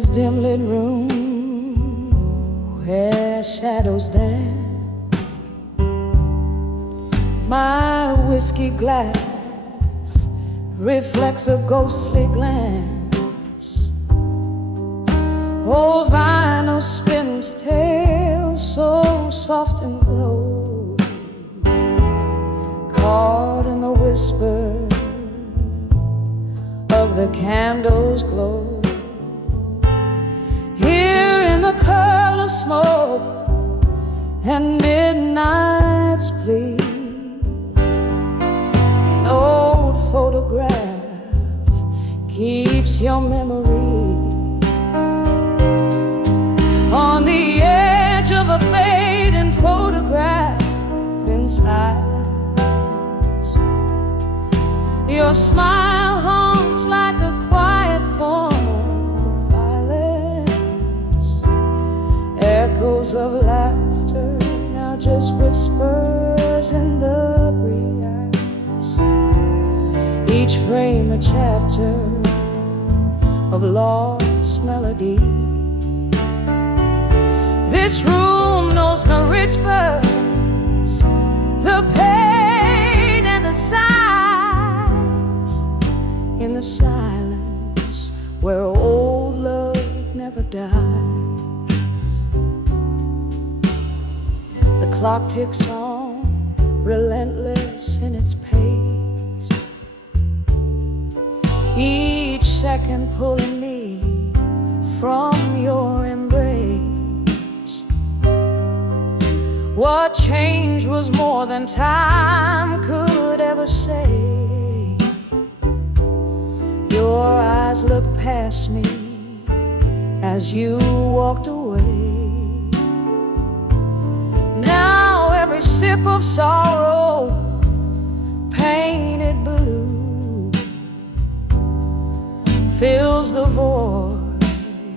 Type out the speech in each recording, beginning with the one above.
this dim lit room where shadows dance, my whiskey glass reflects a ghostly glance. Old vinyl spins tales so soft and low, caught in the whisper of the candle's glow. Here in the curl of smoke and midnight's plea, an old photograph keeps your memory on the edge of a fading photograph in silence. Your smile haunts like a quiet form of violence. Echoes of laughter now just whispers in the breeze. Each frame a chapter of lost melody. This room knows no rituals, the pain and the sighs. In the silence where old love never dies. The clock ticks on, relentless in its pace, each second pulling me from your embrace. What change was more than time could ever say. Your eyes looked past me as you walked away. Now every sip of sorrow painted blue fills the void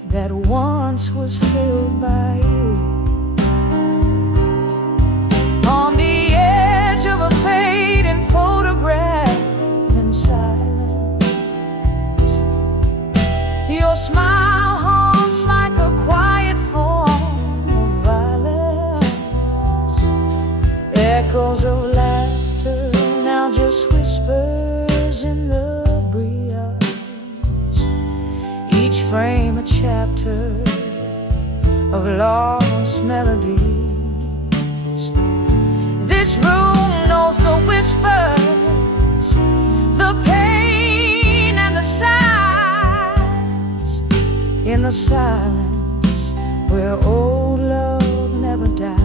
that once was filled by you. On the edge of a fading photograph in silence, your smile haunts like a quiet form of violence. Echoes of laughter now just whispers in the breeze. Each frame a chapter of lost melody. This room knows the whispers, the pain and the sighs. In the silence where old love never dies.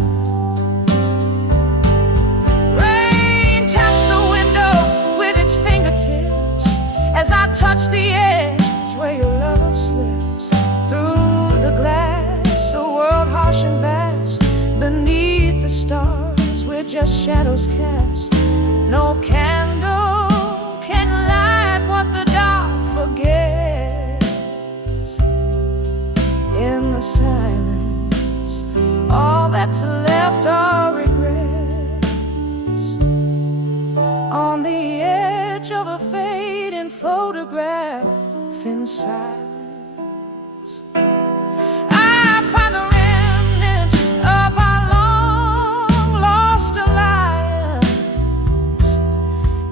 Rain taps the window with its fingertips as I touch the edge where your love slips through the glass. A world harsh and vast beneath the stars, just shadows cast. No candle can light what the dark forgets. In the silence, all that's left are regrets. On the edge of a fading photograph in silence, I find the remnants of our lost alliance.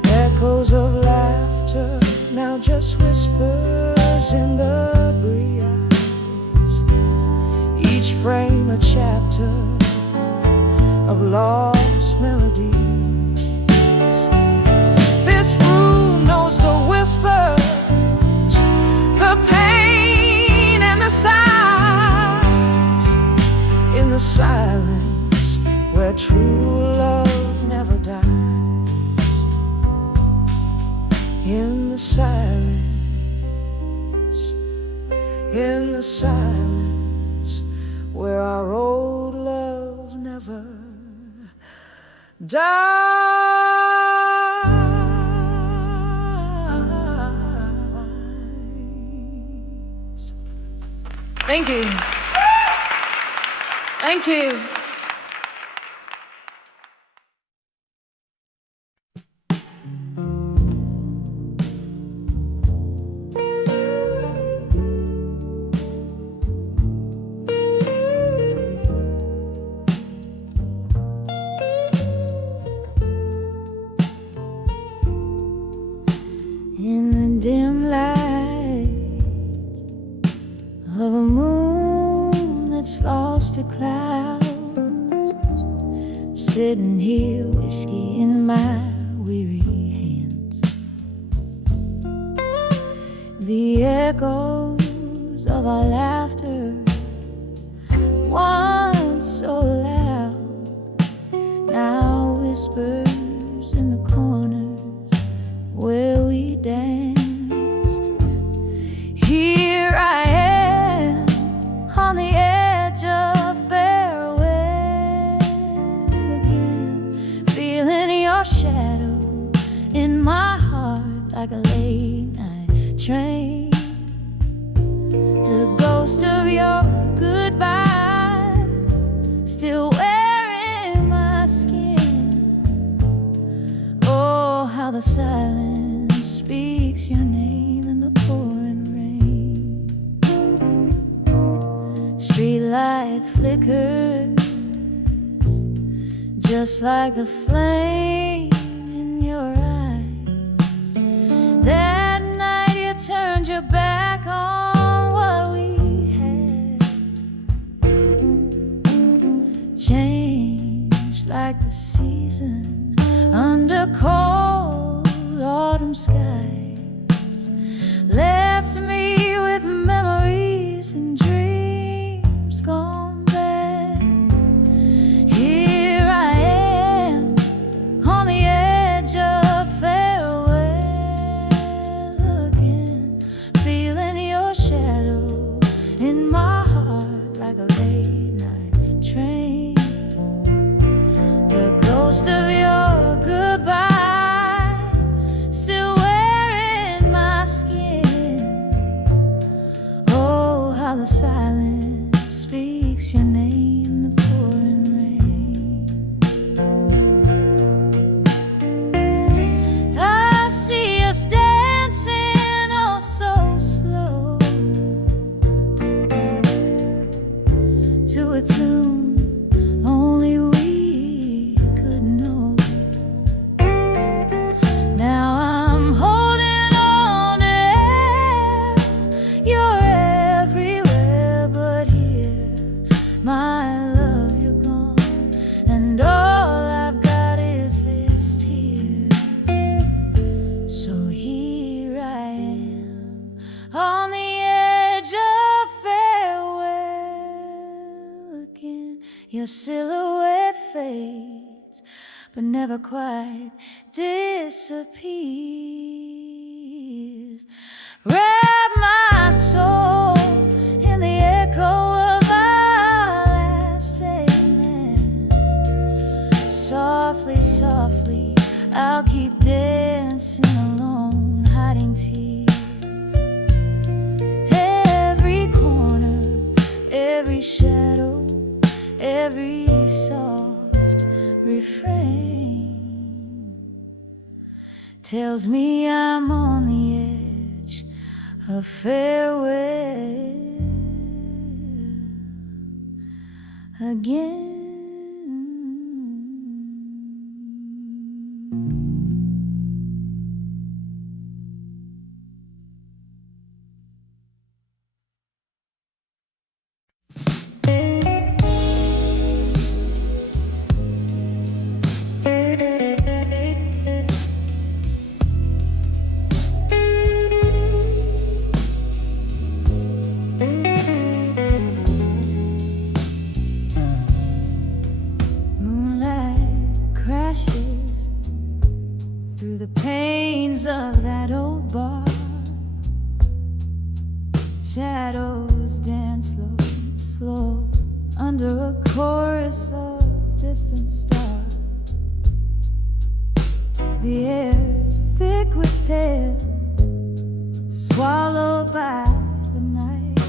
Echoes of laughter now just whispers in the breeze. Each frame a chapter of lost melodies. This room knows the whispers, the pain and the sighs. In the silence where true love never dies. In the silence where our old love never dies. Thank you. Thank you. frosted clouds, sitting here, whiskey in my weary hands. The echoes of our laughter, once so loud, now whispers in the corners where we danced. Here I am on the edge of farewell again, feeling your shadow in my heart like a late night train. The ghost of your goodbye still wearing my skin. Oh, how the silence speaks your name in the pouring rain. Streetlight flickers just like the flame in your eyes. That night you turned your back on what we had, changed like the season under cold autumn skies, left me with memories and dreams gone bad. Here I am on the edge of farewell again, feeling your shadow in my heart like a late night train. The ghost of your goodbye still wearing my skin. Oh, how the silence speaks your name in the pouring rain. I see us dancing oh so slow to a tune only we could know. Now I'm holding on to air. You're everywhere but here. My love, you're gone, and all I've got is this tear. So here I am on the edge of farewell again. Your silhouette fades but never quite disappears. Wrap my soul in the echo of our last amen. Softly, softly, I'll keep dancing alone, hiding tears. Every corner, every shadow, every soft refrain tells me I'm on the edge of farewell again. Moonlight crashes through the panes of that old bar. Shadows dance slow, slow under a chorus of distant stars. The air's thick with tale, swallowed by the night.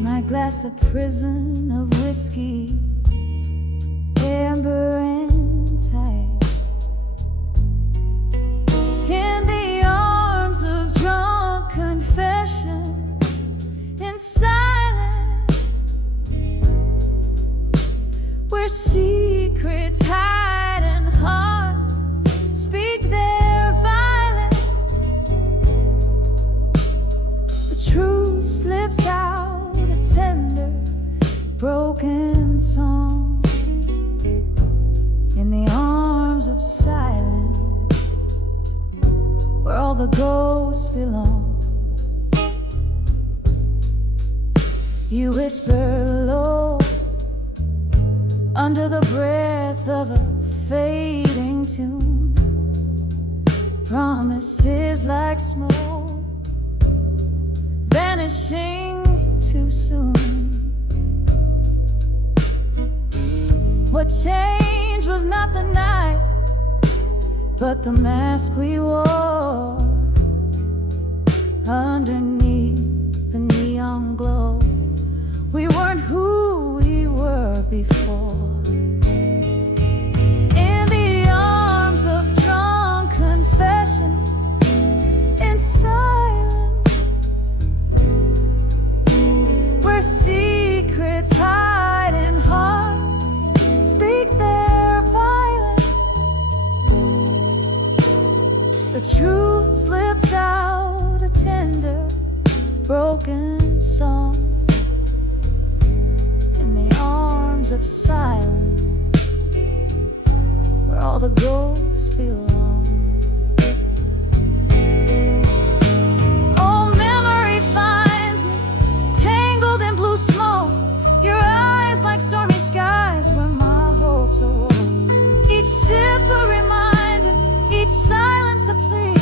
My glass a prison of whiskey, amber and tight. In the arms of drunk confessions, in silence, where secrets hide and heart speak their violence. The truth slips out a tender broken song in the arms of silence, where all the ghosts belong. You whisper low under the breath of a fading tune, promises like smoke vanishing too soon. What changed was not the night, but the mask we wore underneath the neon glow. We weren't who we were before. In the arms of drunk confessions, in silence, where secrets hide in hearts speak their violence. The truth slips out, a tender, broken song in the arms of silence, where all the ghosts belong. Oh, memory finds me tangled in blue smoke, your eyes like stormy skies where my hopes awoke. Each sip a reminder, each silence a plea,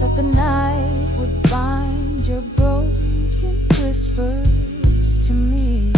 that the night would bind your broken whispers to me.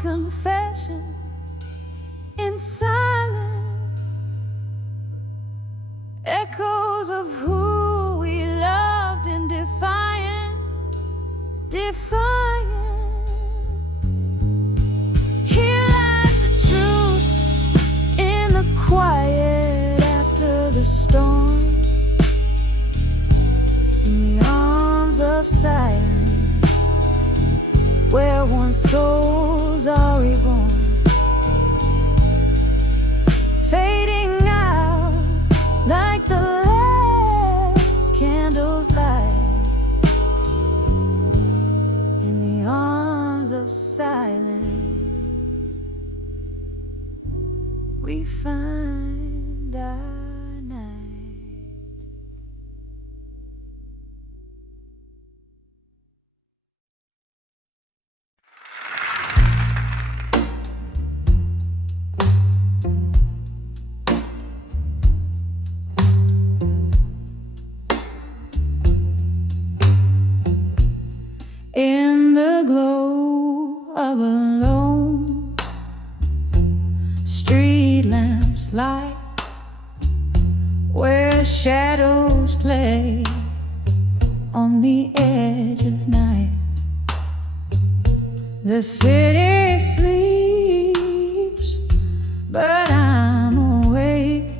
Confessions in silence, echoes of who we loved in defiance. Here lies the truth in the quiet after the storm, in the arms of silence, where once souls are reborn, fading out like the last candle's light. In the arms of silence, we find our night. In the glow of a lone street lamp's light, where shadows play on the edge of night, the city sleeps, but I'm awake,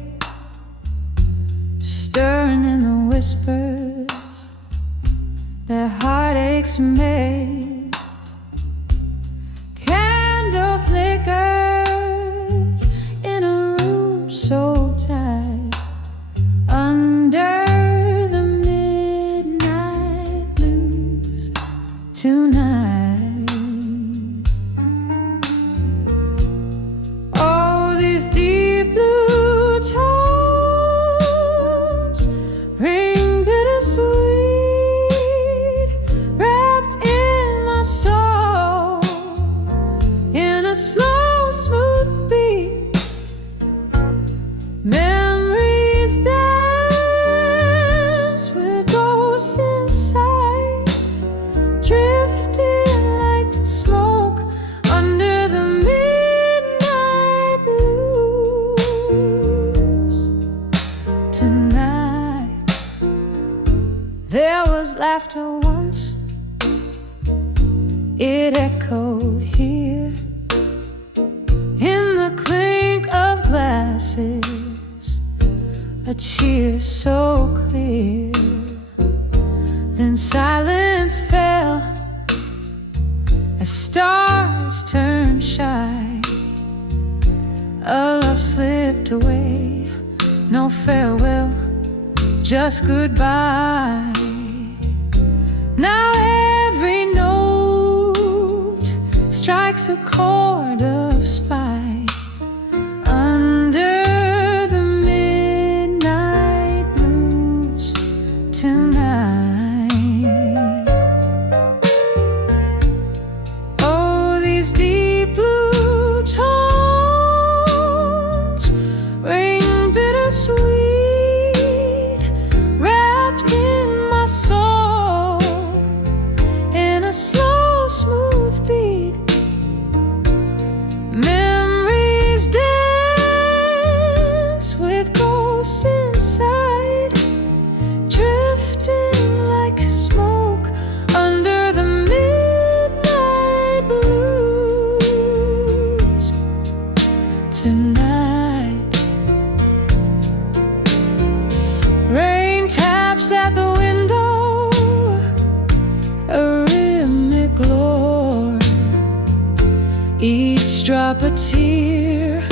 stirring in the whispers that heartaches make. Candle flickers in a room so tight, under the midnight blues tonight. Oh, these deep blue tones ring bittersweet, slow, smooth beat. Memories dance with ghosts inside, drifting like smoke under the midnight blues. laughter once. It echoed here in the clink of glasses, a cheer so clear. Then silence fell as stars turned shy. A love slipped away, no farewell, just goodbye. Now every note strikes a chord of spite under the midnight blues tonight. Oh, these deep blue tones ring bittersweet, wrapped in my soul in a slow, smooth beat. Memories dance with ghosts inside, drifting like smoke under the midnight blues tonight. Rain taps at the window, a rhythmic lore, each drop a tear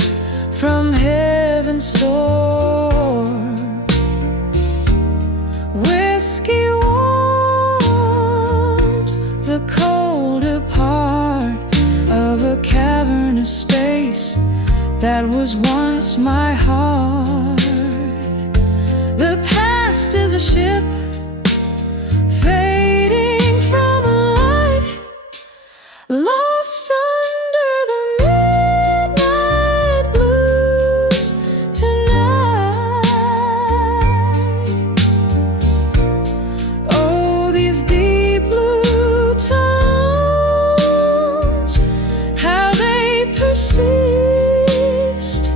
from heaven's store. Whiskey warms the colder part of a cavernous space that was once my heart. The past is a ship fading from a light, lost under the midnight blues tonight. Oh, these deep blue tones, how they persist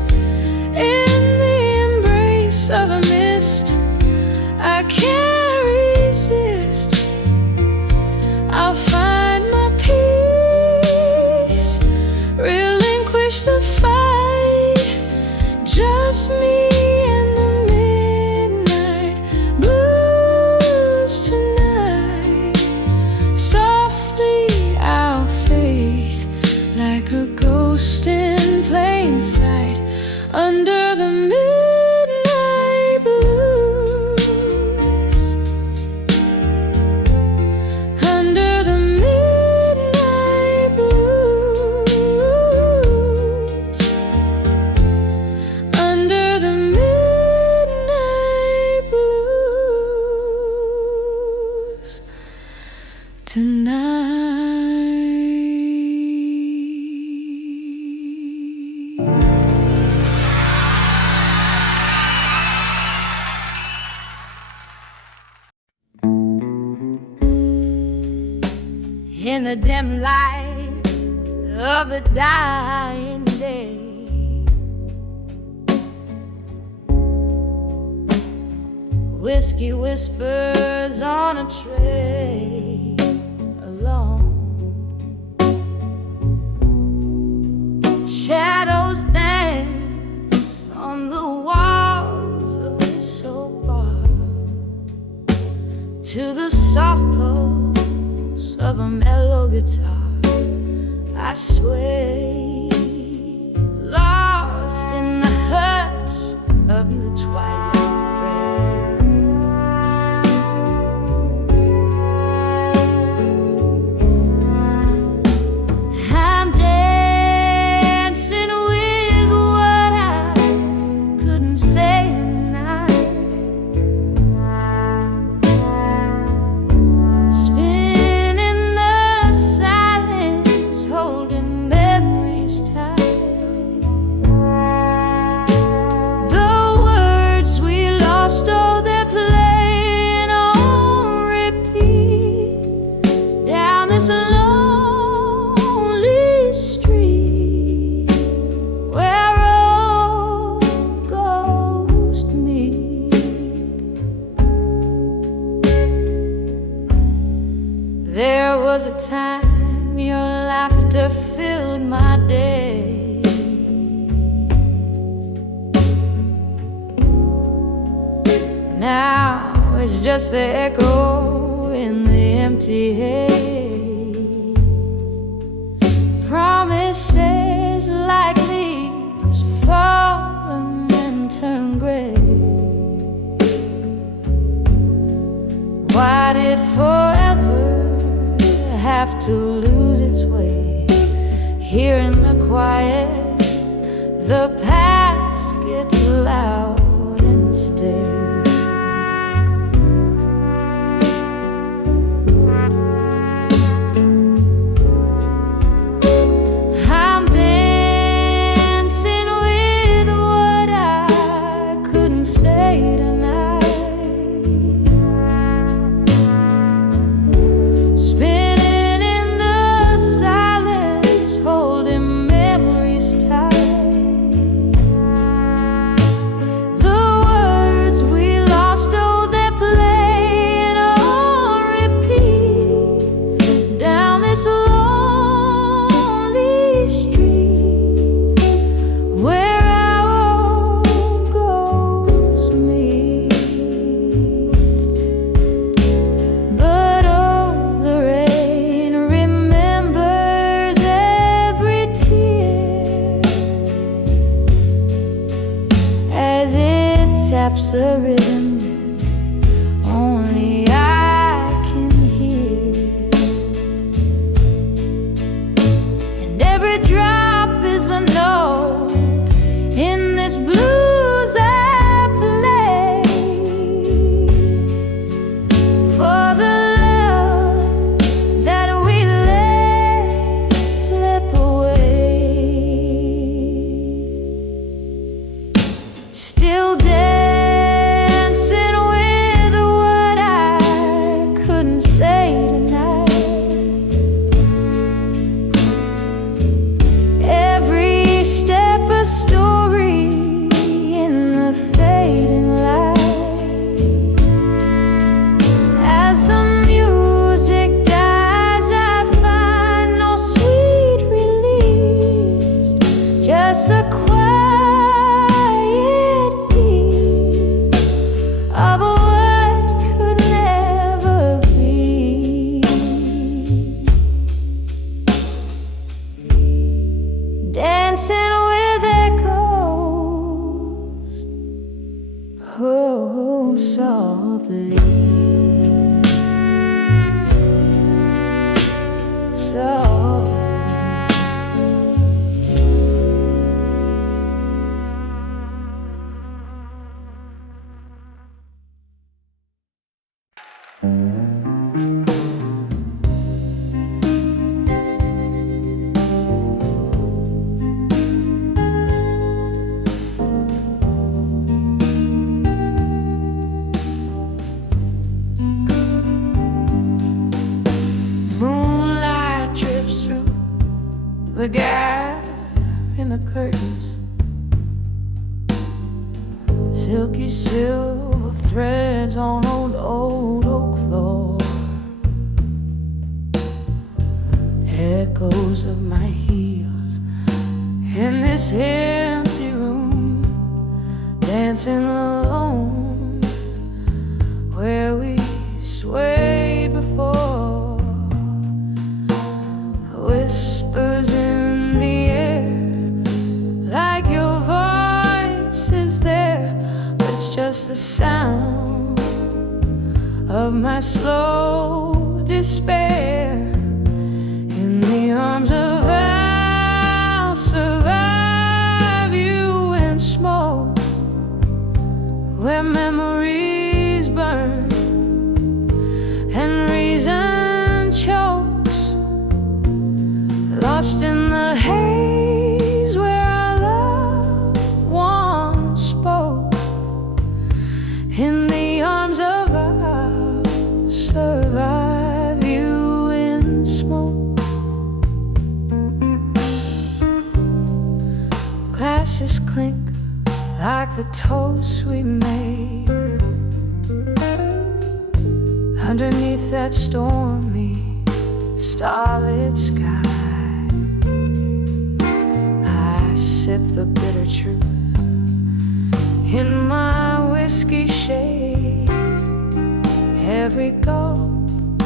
in the embrace of a mist I can't resist. I'll find my peace, relinquish the fight, just me and the midnight blues tonight. Softly I'll fade like a ghost in plain sight under the midnight blues, under the midnight blues, under the midnight blues tonight. In the dim light of the dying day, whiskey whispers on a tray alone. Shadows dance on the walls of this old bar to the soft pulse of a mellow guitar. I sway, lost in the hush of the twilight frame. I'm dancing with what I couldn't say tonight, spinning the silence, holding memories just the echo in the empty haze. Promises like leaves fall and then turn gray. Why did forever have to lose its way? Here in the quiet, the past gets loud and stays. A rhythm only I can hear, and every drop is a note in this blues I play for the love that we let slip away. Still dead, moonlight drips through the gap in the curtains. Silky silver threads on old oak floor. Echoes of my heels in this empty room, dancing alone where we swayed before. Whispers in the air, like your voice is there, but it's just the sound of my slow despair. In the arms of I'll survive you and smoke, where memories burn and reason chokes, lost in the haze where our love once spoke. In the arms of I'll survive you in smoke. Glasses clink like the toast we made underneath that stormy starlit sky. I sip the bitter truth in my whiskey shade every gulp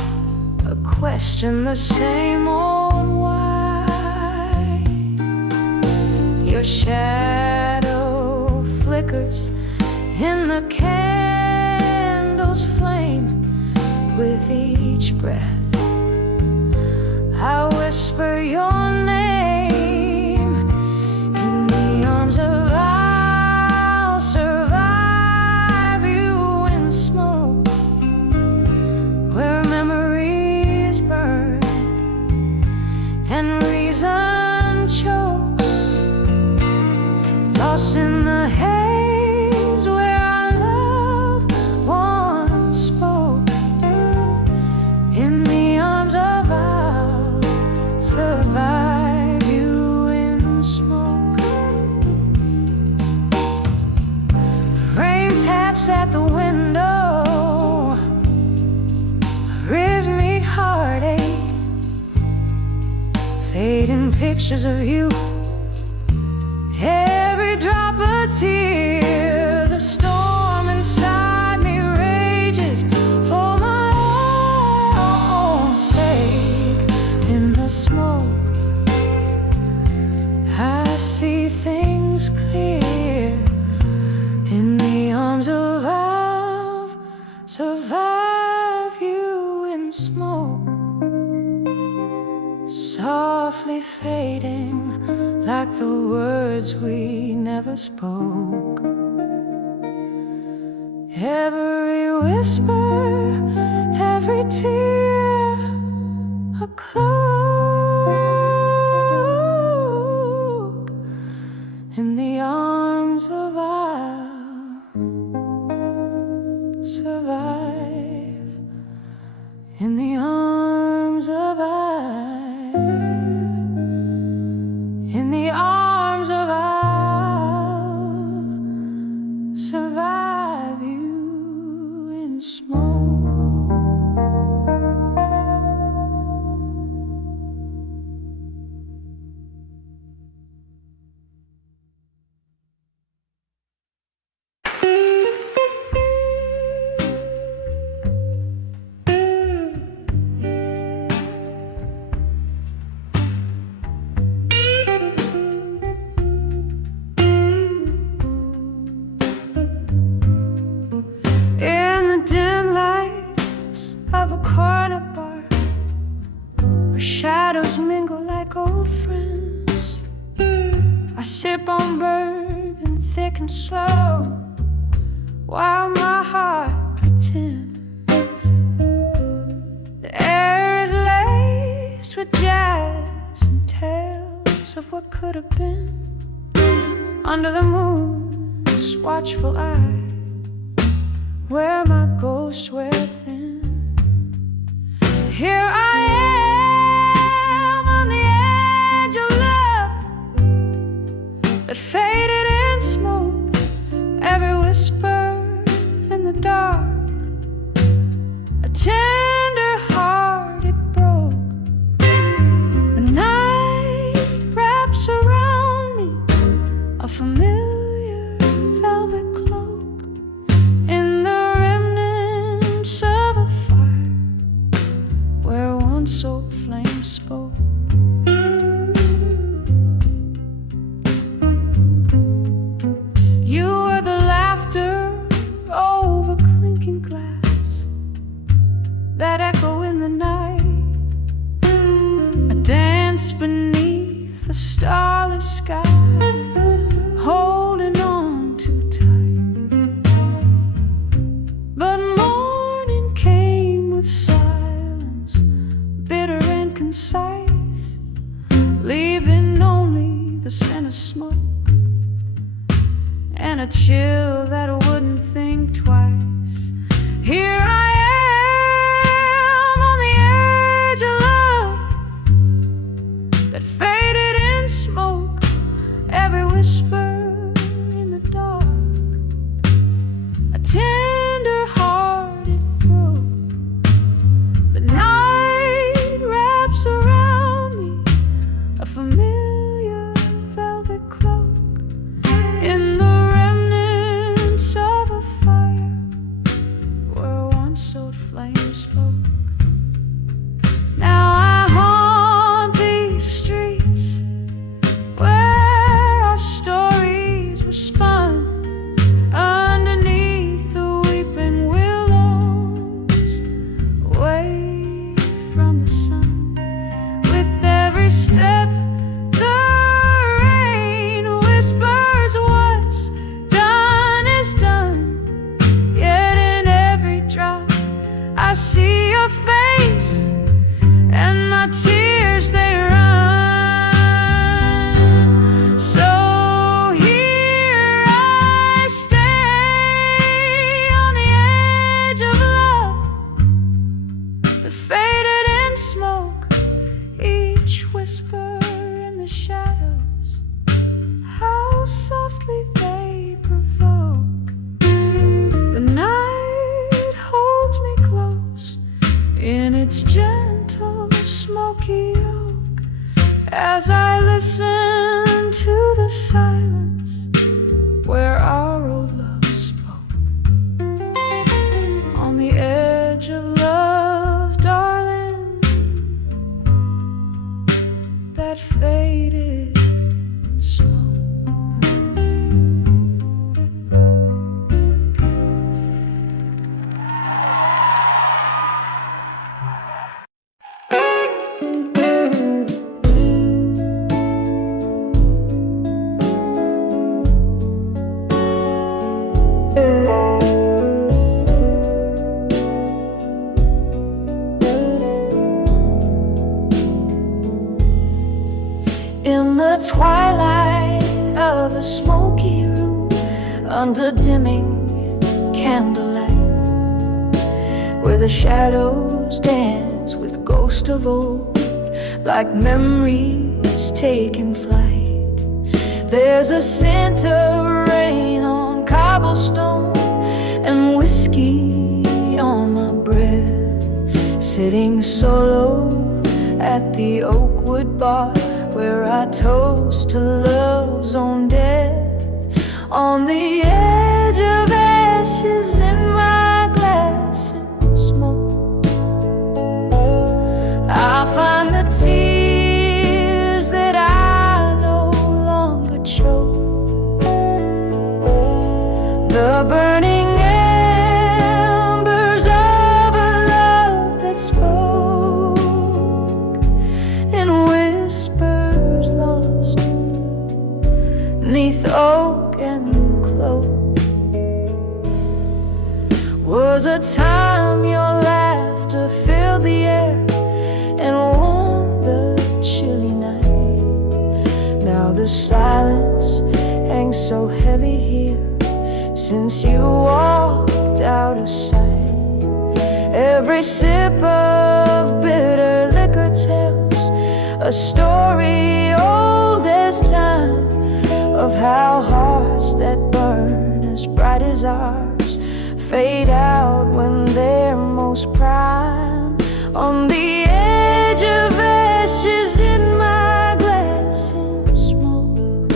a question, the same old why. Your shadow flickers in the candle's flame. With each breath I whisper your name. In the arms of I'll survive you in smoke, where memories burn and reason chokes, lost in the haze where our love once spoke. In the arms of I'll survive you in smoke. Rain taps at the window, rhythmic heartache, fading pictures of you, every drop a tear. The storm inside me rages for my own sake. In the smoke I see things clear. In the arms of I'll survive you in smoke, softly fading like the words we never spoke. Every whisper, every tear, a cloak. In the arms of I'll survive. In the arms of in the arms of I'll survive you in smoke. Shadows mingle like old friends. I sip on bourbon thick and slow, while my heart pretends. The air is laced with jazz and tales of what could have been. Under the moon's watchful eye, where my ghosts wear thin. Here I am on the edge of love that faded in smoke. Every whisper in the dark, a tender heart it broke. The night wraps around me a familiar velvet cloak. In the remnants of a fire where once old flames spoke. You were the laughter over clinking glass, that echo in the night, a dance beneath the starless sky, holding on too tight. But morning came with silence, bitter and concise, leaving only the scent of smoke and a chill that wouldn't think twice. Here I am on the edge of love that faded in smoke. Every whisper in the dark, a tender heart it broke. The night wraps around me a familiar velvet cloak. In the remnants of a fire where once old flames as I listen to the silence where our old love spoke. On the edge of love, darling, that faded in smoke. In the twilight of a smoky room, under dimming candlelight, where the shadows dance with ghosts of old, like memories taking flight. There's a scent of rain on cobblestone and whiskey on my breath, sitting solo at the Oakwood bar, where I toast to love's own death. On the edge of ashes in my glass and smoke, I find the tears that I no longer choke, the burning embers of a love that spoke in whispers lost 'neath oak and cloak. Was a time your laughter filled the air and warmed the chilly night. Now the silence hangs so heavy here since you walked out of sight. Every sip of bitter liquor tells a story old as time, of how hearts that burn as bright as ours fade out when they're most prime. On the edge of ashes in my glass and smoke,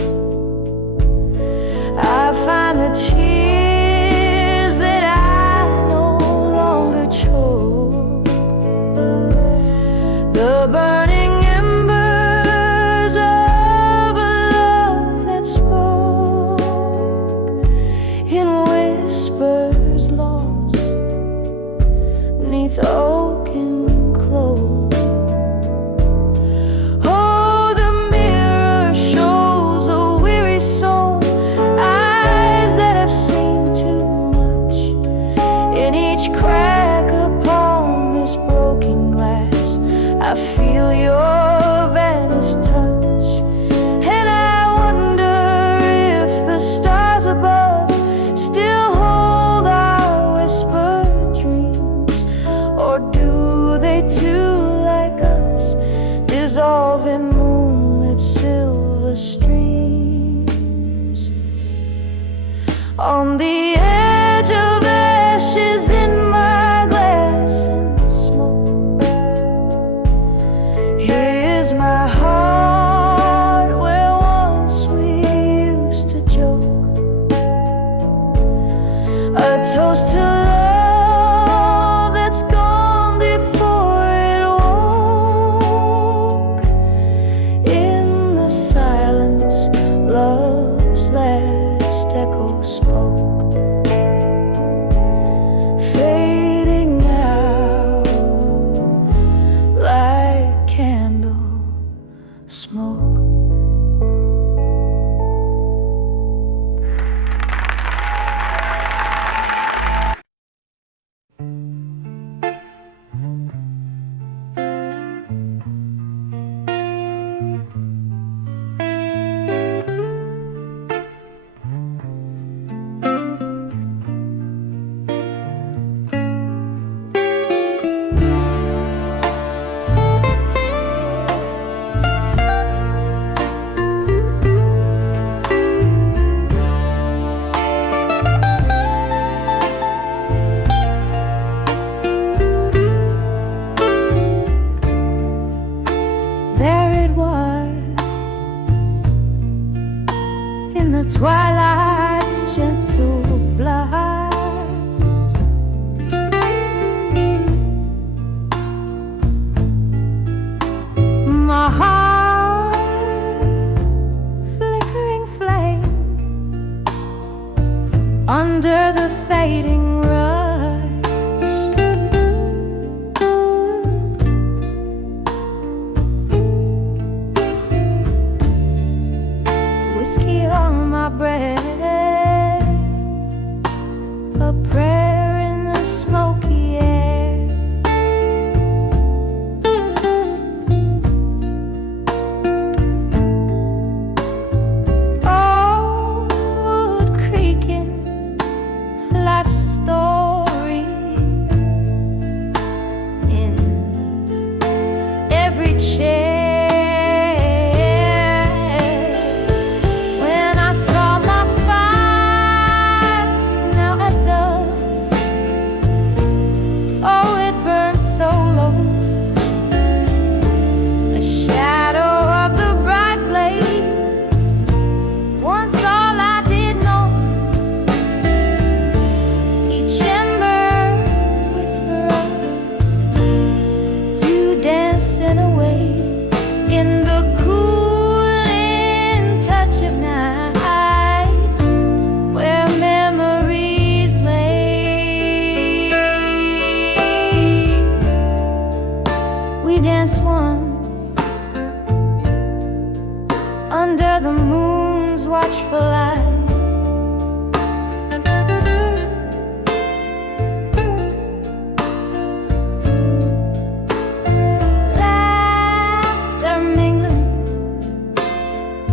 I find the tears that I no longer choke, the burning embers of a love that spoke in whispers lost 'neath oak and cloak. in the twilight's gentle blast. My heart, flickering flame under the fading rush. Whiskey on my breath, a prayer in the smoky air. Old creaking life stories in every chair. When I saw my fire now at dusk, oh, it burned so low, the shadow of the bright blaze. Once all I did know, each ember whisper of you dancing away in the cooling touch of night, where memories lay. We danced once under the moon's watchful eye. Laughter mingling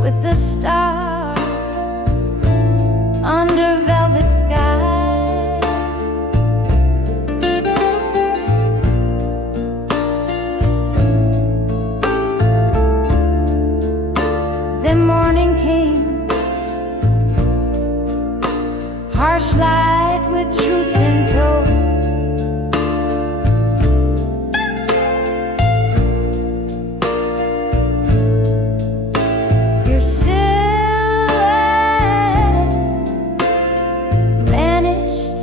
with the stars under velvet skies. Then morning came, harsh light with truth in tow. Your silhouette vanished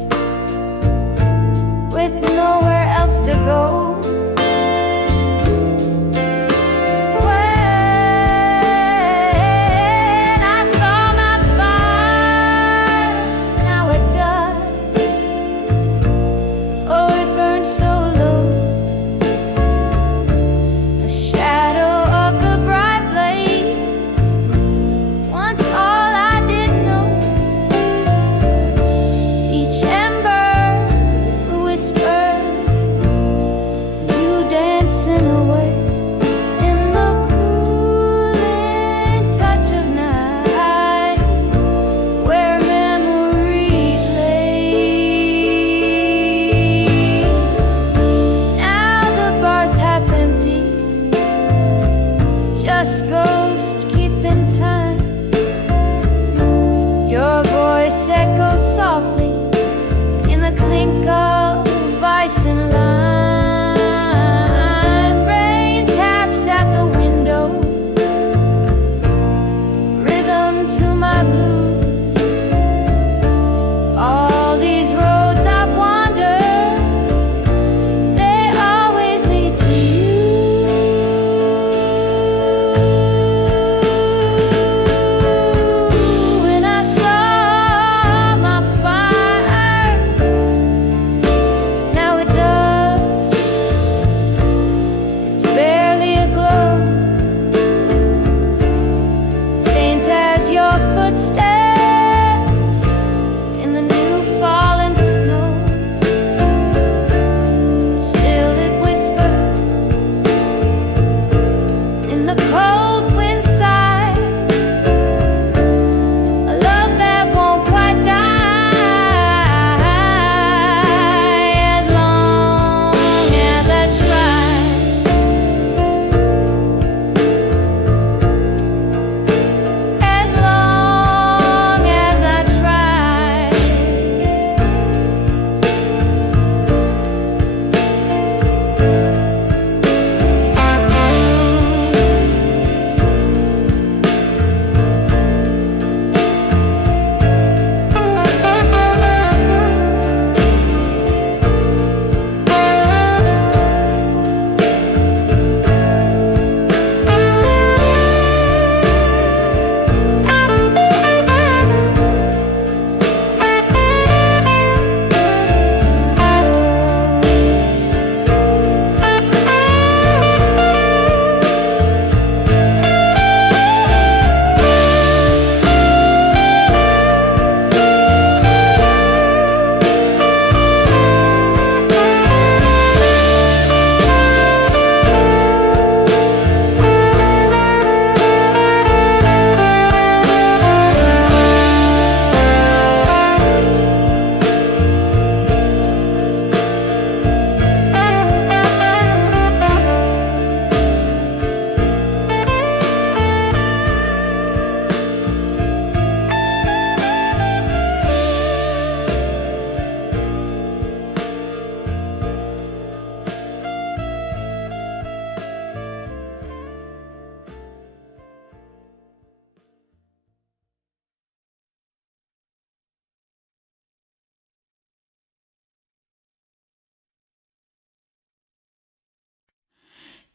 with nowhere else to go. When I saw my fire, now it does. Oh, it burned so low, the shadow of the bright blaze. Once all I did know, each ember whispered you dancing away in the cooling touch of night, where memories lay. Now the bar's half empty, just ghost keeping time. Your voice echoes softly in the clink of ice and lime. Rain taps at the window, rhythm to my blues. All these roads I've wandered, they always lead to you. When I saw my fire, now it does. It's barely a glow, faint as your footsteps in the new fallen snow. Still it whispers in the cold wind sigh, a love that won't quite die as long as I try. As long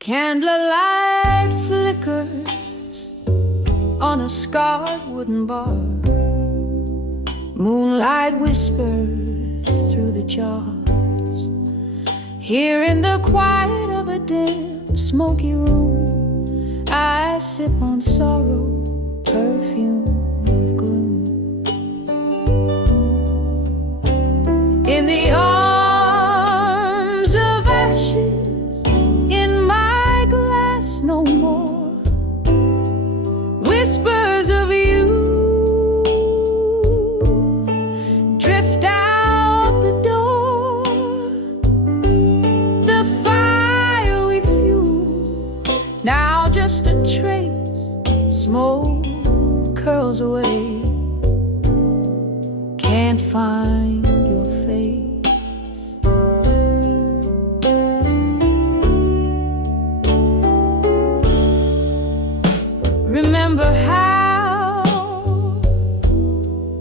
Candlelight flickers on a scarred wooden bar. Moonlight whispers through the jars. Here in the quiet of a dim, smoky room, I sip on sorrow, perfume of gloom. In the arms of ashes, in my glass no more, whispers of you drift out the door. The fire we fuel, now just a trace, smoke curls away. Can't find your face. Remember how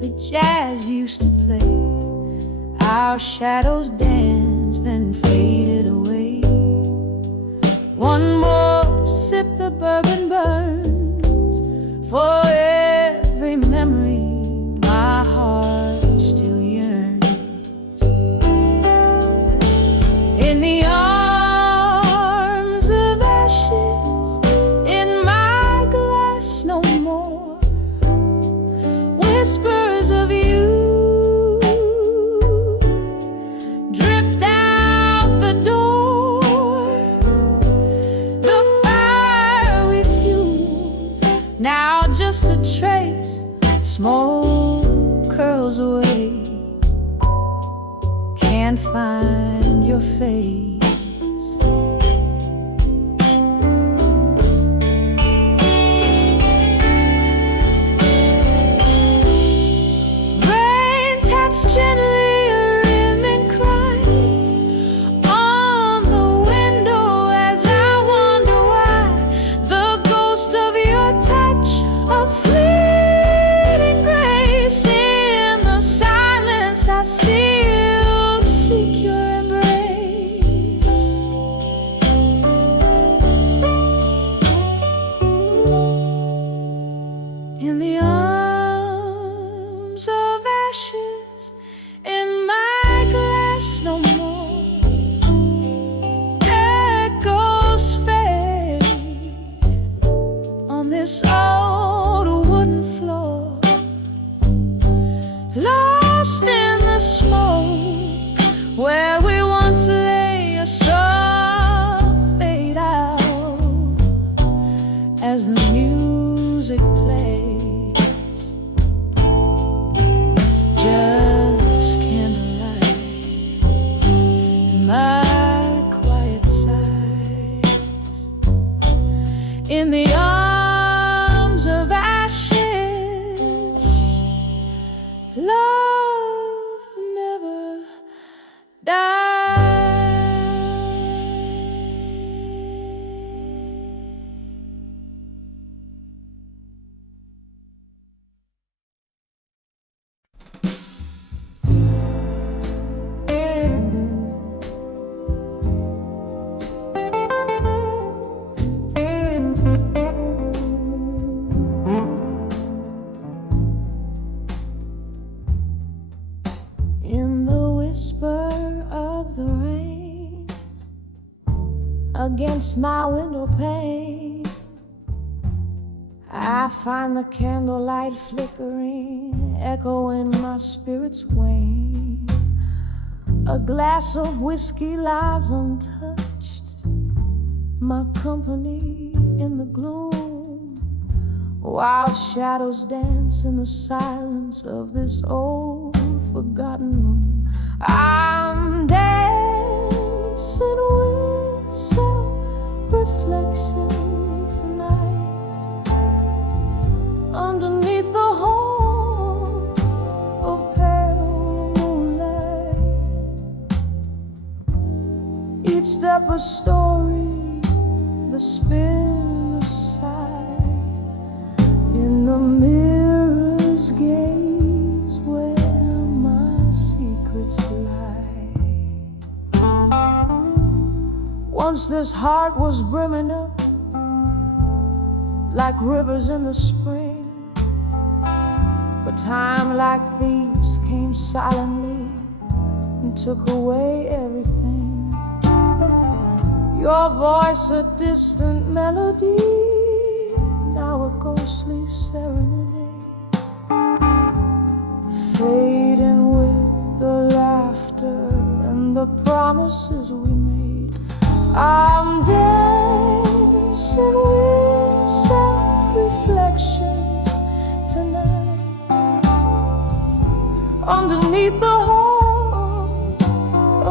the jazz used to play. Our shadows danced, then faded away. One more sip, the bourbon burns. For every memory, my heart still yearns. In the arms of ashes, in my glass no more, whispers of you drift out the door. The fire we fueled, now just a trace, smoke curls away. Can't find your face. Rain taps gently a rimming cry on the window as I wonder why the ghost of your touch, a fleeting grace. In the silence I see you, seek your embrace. In the arms of ashes, in my glass no more, echoes fade on this old wooden floor. Lost in the smoke where we once lay, a soft fade out as the music plays. Just candlelight in my quiet sighs. In the arms of ashes, love never dies. In the whisper of the rain against my window pane, I find the candlelight flickering, echoing my spirit's wane. A glass of whiskey lies untouched, my company in the gloom, while shadows dance in the silence of this old forgotten room. I'm dancing with self-reflection tonight, underneath the horn of pale moonlight. Each step a story, the spin a sigh. In the mirror's gaze where my secrets lie. Once his heart was brimming up like rivers in the spring. But time like thieves came silently and took away everything. Your voice a distant melody, now a ghostly serenade, fading with the laughter and the promises we made. I'm dancing with self-reflection tonight, underneath the horn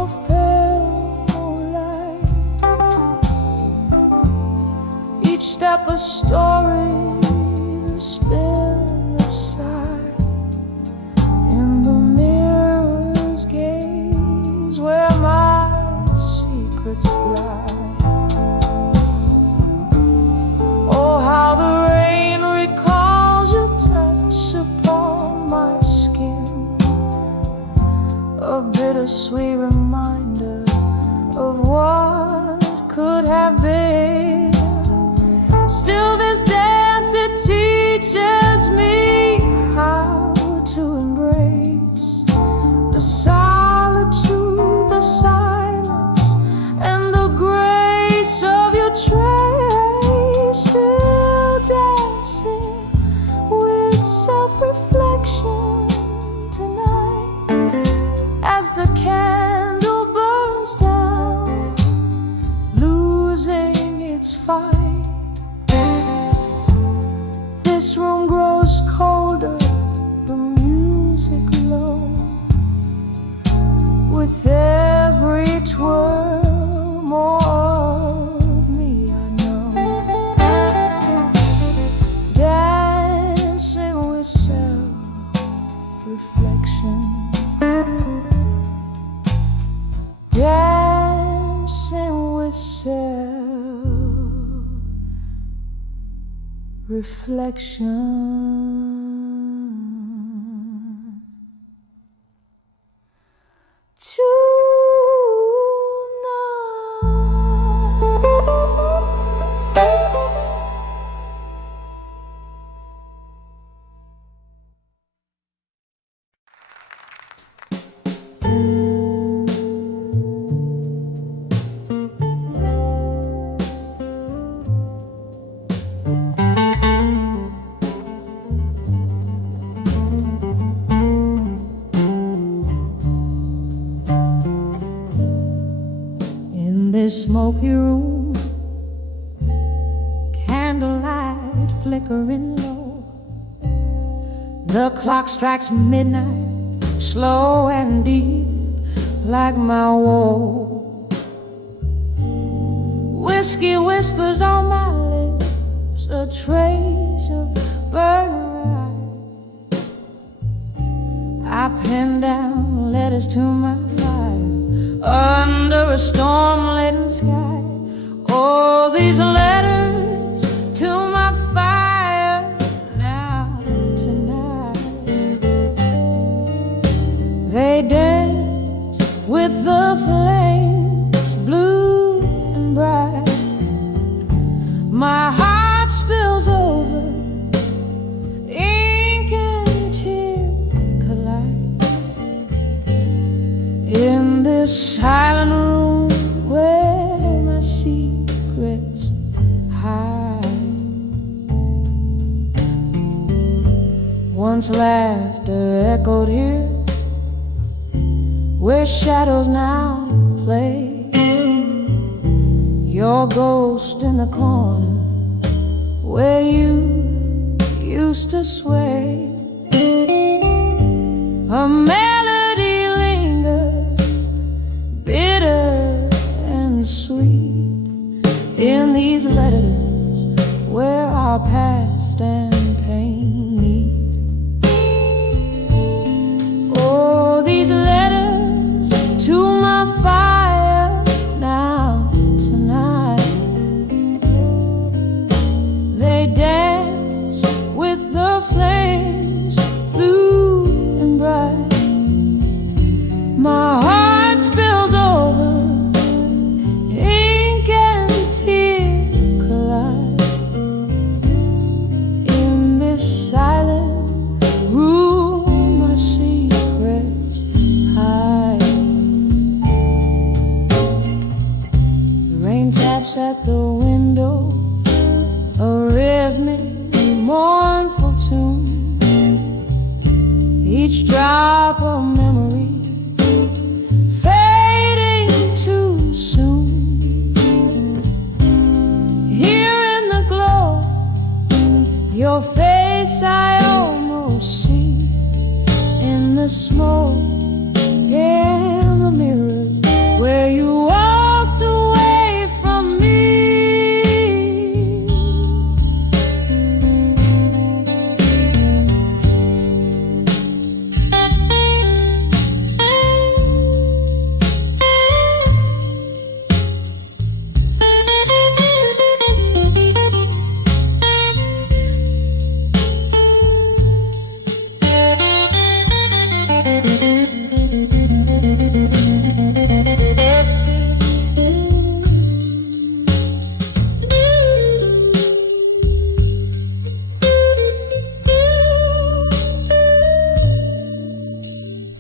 of pale moonlight. Each step a story, the spin aside in the mirror's gaze where my secrets lie. Oh, how the rain recalls your touch upon my skin, a bittersweet reminder of what could have been. Still this dance, it teaches me how to embrace the solitude, the silence, and the grace of your trace. Still dancing with self-reflection tonight, as the candle burns down, losing its fight. This room grows colder, the music low, with every twirl more of me I know. Dancing with self-reflection, dancing with self-reflection. This smoky room, candlelight flickering low, the clock strikes midnight, slow and deep like my woe. Whiskey whispers on my lips, a trace of burning rye. I pen down letters to my fire under a storm-laden sky. Oh, these letters to my fire now tonight. They dance with the flames, blue and bright. My heart spills over, ink and tear collide in this silent room where my secrets hide. Once laughter echoed here, where shadows now play. Your ghost in the corner where you used to sway. A melody lingers, bitter and sweet, in these letters where our past and pain meet. Oh, these letters to my fire now tonight. They dance with the flame, each drop of memory fading too soon. Here in the glow, your face I almost see in the smoke, in the mirrors where you walked away from me.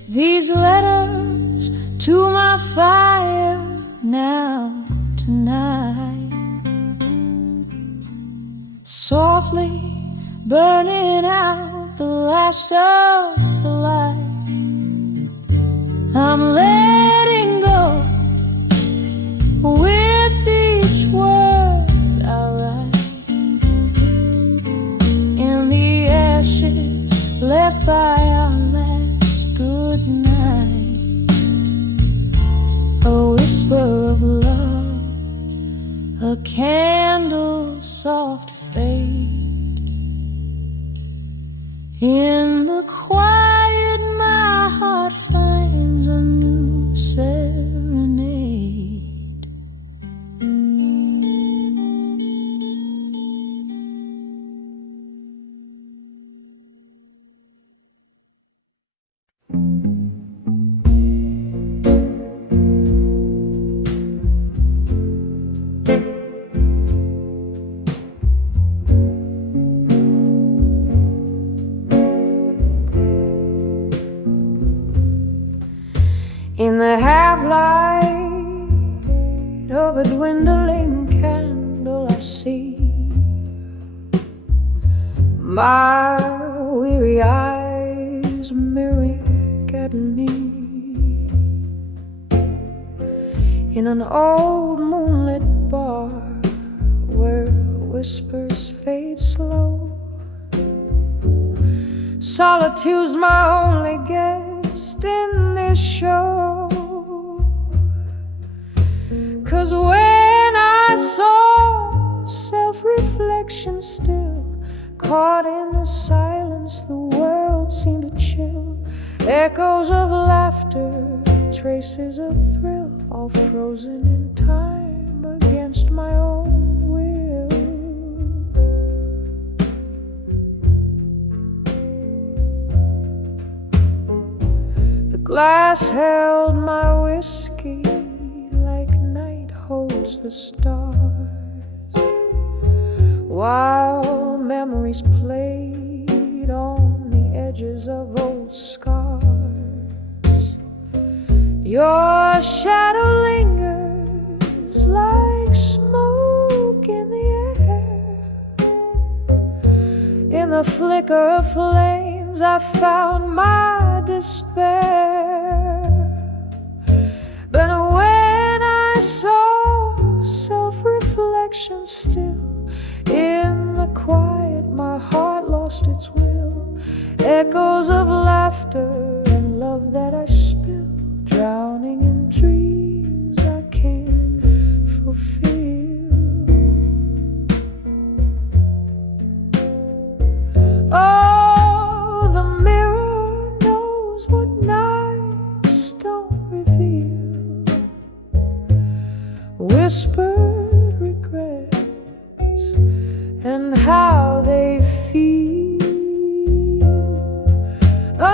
These letters to my fire now tonight, softly burning out the last of the light. I'm letting go with each word I write, in the ashes left by our last good night. A whisper of love, a candle soft fade. In the quiet my heart finds a new serenade. In the half-light of a dwindling candle, I see my weary eyes mirroring at me. In an old moonlit bar where whispers fade slow, solitude's my only guest in this show. 'Cause when I saw self-reflection still, caught in the silence, the world seemed to chill. Echoes of laughter, traces of thrill, all frozen in time against my own will. The glass held my whiskey like night holds the stars, while memories played on the edges of old scars. Your shadow lingers like smoke in the air. In the flicker of flames I found my despair. But when I saw self-reflection still, in the quiet my heart lost its will. Echoes of laughter and love that I spilled, drowning in dreams I can't fulfill. Oh, the mirror knows what nights don't reveal. Whispered regrets and how they feel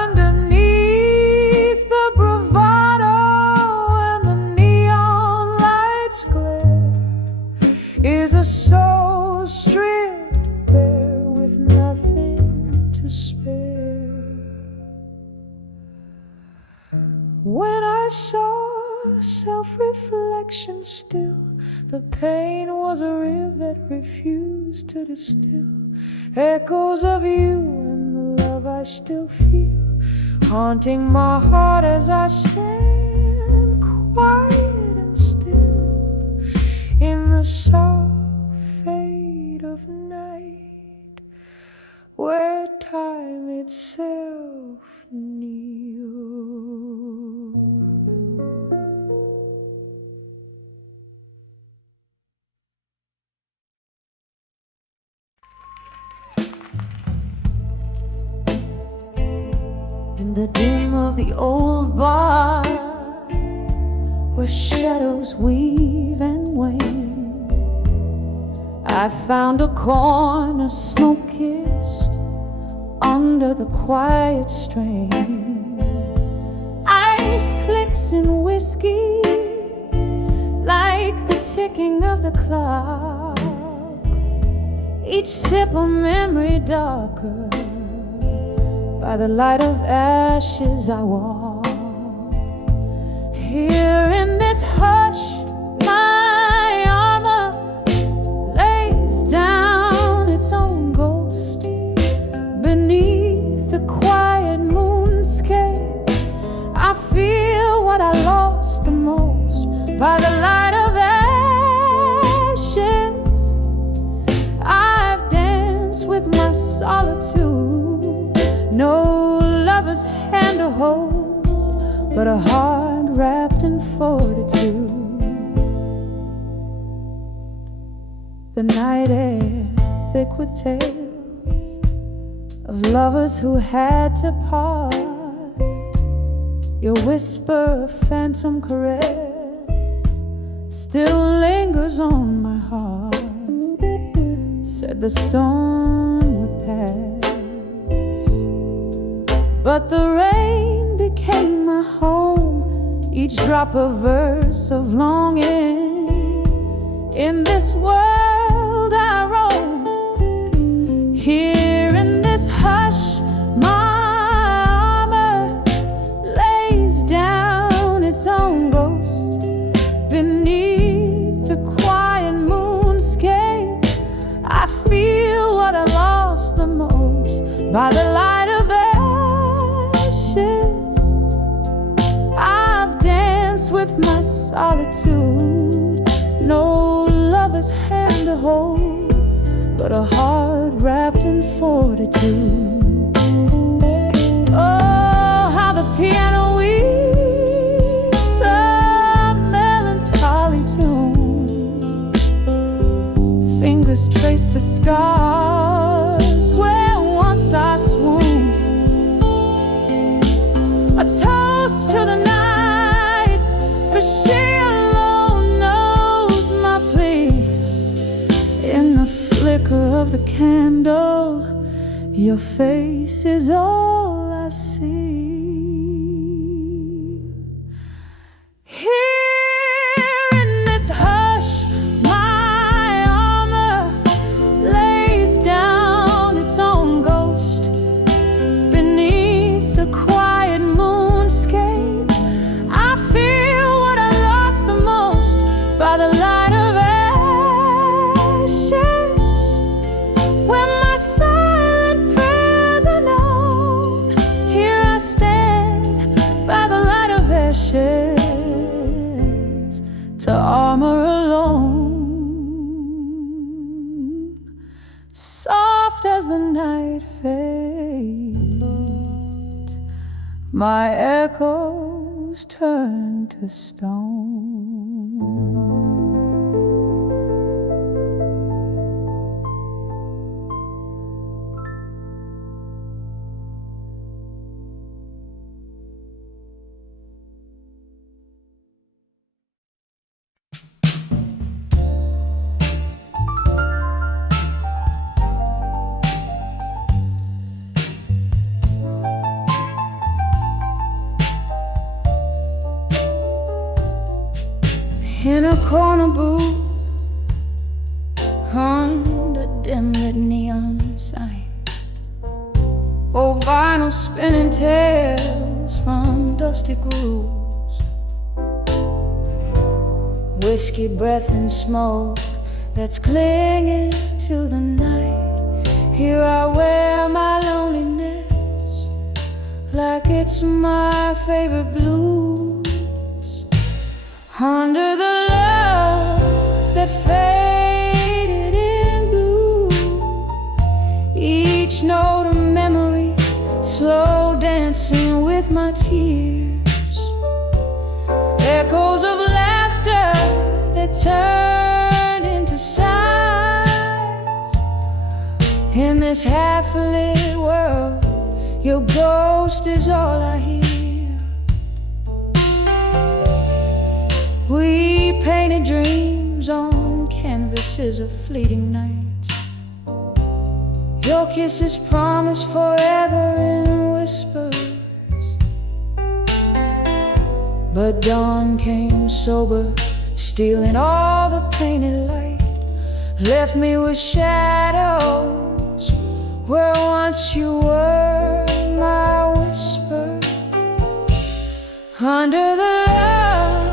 underneath the bravado and the neon lights glare. Is a soul stripped bare with nothing to spare. When I saw self-reflection still, the pain was a river that refused to distill. Echoes of you and the love I still feel, haunting my heart as I stand quiet and still in the soft fade of night, where time itself kneels. In the dim of the old bar, where shadows weave and wane, I found a corner smoke-kissed under the quiet strain. Ice clicks in whiskey like the ticking of the clock, each sip a memory darker. By the light of ashes I walk. Here in this hush, my armor lays down its own ghost. Beneath the quiet moonscape, I feel what I lost the most. By the light of ashes, I've danced with my solitude. No lover's hand to hold, but a heart wrapped in fortitude. The night air thick with tales of lovers who had to part. Your whisper, a phantom caress, still lingers on my heart. Said the storm would pass, but the rain became my home, each drop a verse of longing. In this world I roam, here in this hush, my armor lays down its own ghost. Beneath the quiet moonscape, I feel what I lost the most. By the light of I've danced with my solitude. No lover's hand to hold, but a heart wrapped in fortitude. Oh, how the piano weeps a melancholy tune. Fingers trace the scars where once I swooned. A toast to the night, for she alone knows my plea. In the flicker of the candle, your face is all I see. Here in this hush, my armor lays down its own ghost. Beneath the quiet moonscape, I feel what I lost the most. By the light of ashes, when my silent prayers are known, here I stand by the light of ashes, to armor alone. Soft as the night fades, my echoes turn to stone. In a corner booth, under dim-lit neon sign, old vinyl spinning tales from dusty grooves, whiskey breath and smoke that's clinging to the night. Here I wear my loneliness like it's my favorite blues. Under the love that faded in blue, each note a memory, slow dancing with my tears. Echoes of laughter that turned into sighs. In this half-lit world, your ghost is all I hear. We painted dreams on canvases of fleeting nights. Your kisses promised forever in whispers, but dawn came sober, stealing all the painted light, left me with shadows where once you were my whisper. Under the love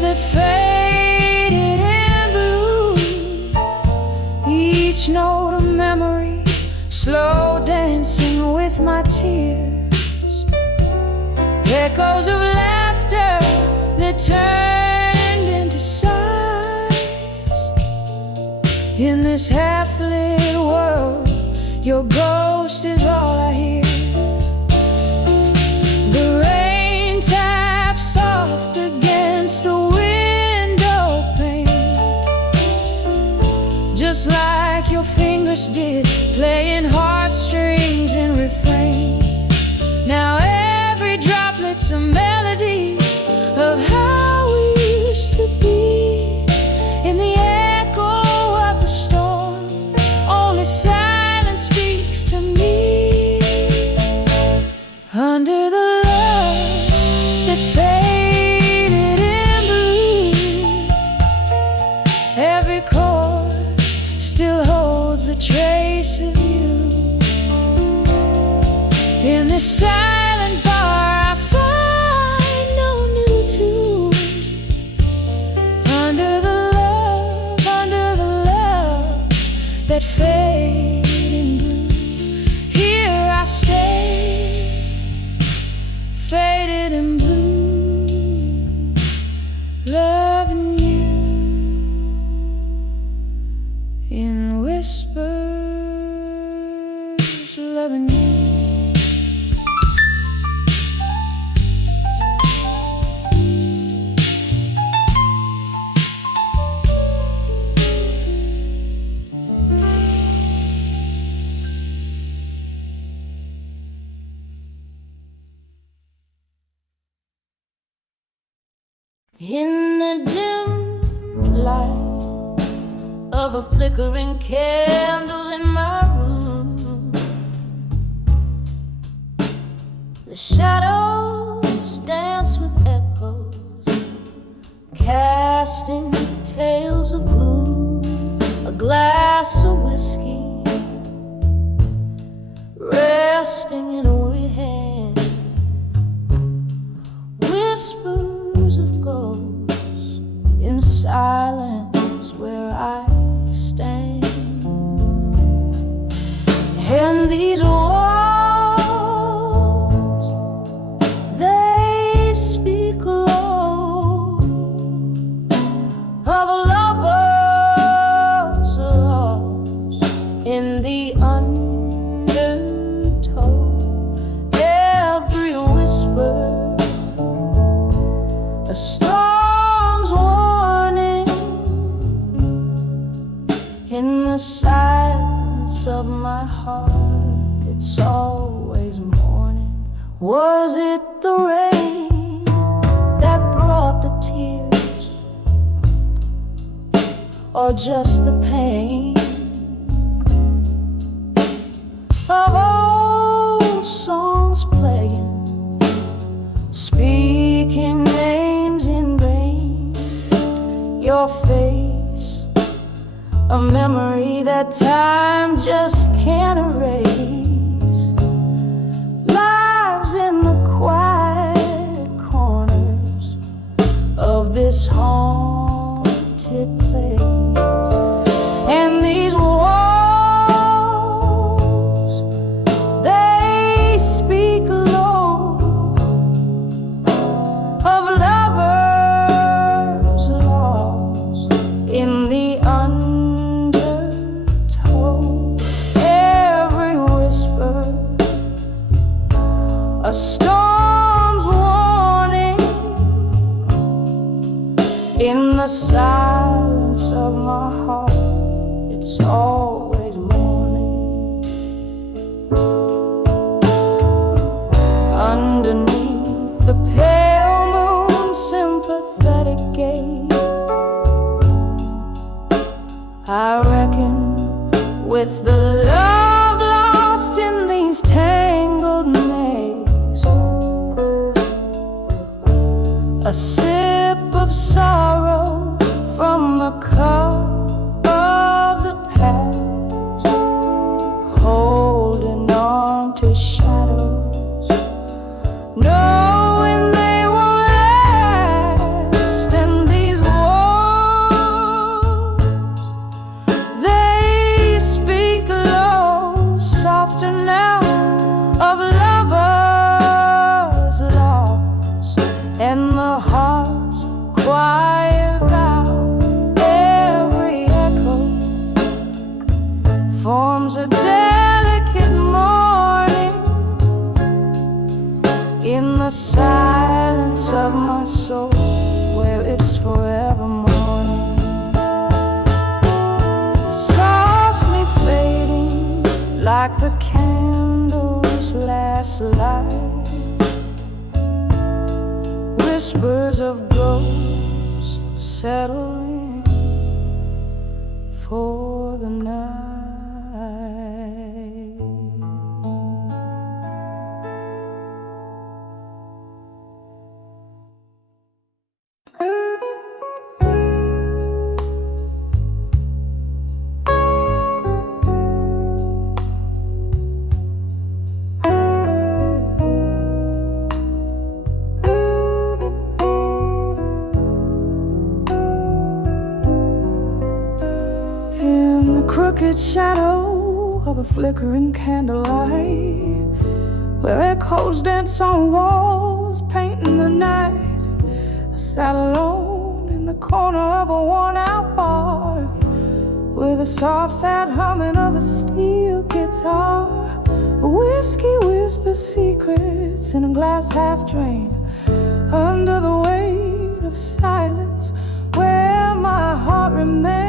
that faded in blue, each note a memory, slow dancing with my tears. Echoes of laughter that turned into sighs. In this half-lit world, your ghost is all I hear. The rain taps soft against the window pane, just like your fingers did, playing heartstrings in refrain. Now every droplet's a melody of how we used to be. In the echo of the storm, only silence speaks to me. Under the love that faded in blue, every chord still holds a trace of you. In this silent bar I find no new tune. Under the love that faded in blue, here I stay, faded in blue, loving you in whispers, loving you. In the dim light of a flickering candle in my room, the shadows dance with echoes, casting tales of gloom. A glass of whiskey resting in a weary hand, whispers of ghosts in silence where I stand. And these walls, they speak low of lovers lost in the undertow. Every whisper a storm's warning. In the silence of my heart, it's always morning. Was it the rain that brought the tears, or just the pain of old songs playing, speaking names in vain? Your face, a memory that time just can't erase, lives in the quiet corners of this haunted place. And these walls, they speak low storm's warning. In the silence of my heart, it's always morning. Underneath the pale moon's sympathetic gaze, I reckon with the love lost in these tangled maze. A sip of sorrow from the cup of the past, holding on to shadows, knowing they won't last. And these words, they speak low, softer now, of lovers lost, and the heart's quiet vow, every echo forms a delicate mourning. In the silence of my soul, where it's forever morning, softly fading like the candle's last light. Whispers of ghosts settling for the night. In the crooked shadow of a flickering candlelight, where echoes dance on walls, painting the night, I sat alone in the corner of a worn-out bar, with the soft, sad humming of a steel guitar. Whiskey whispers secrets in a glass half drained, under the weight of silence, where my heart remains.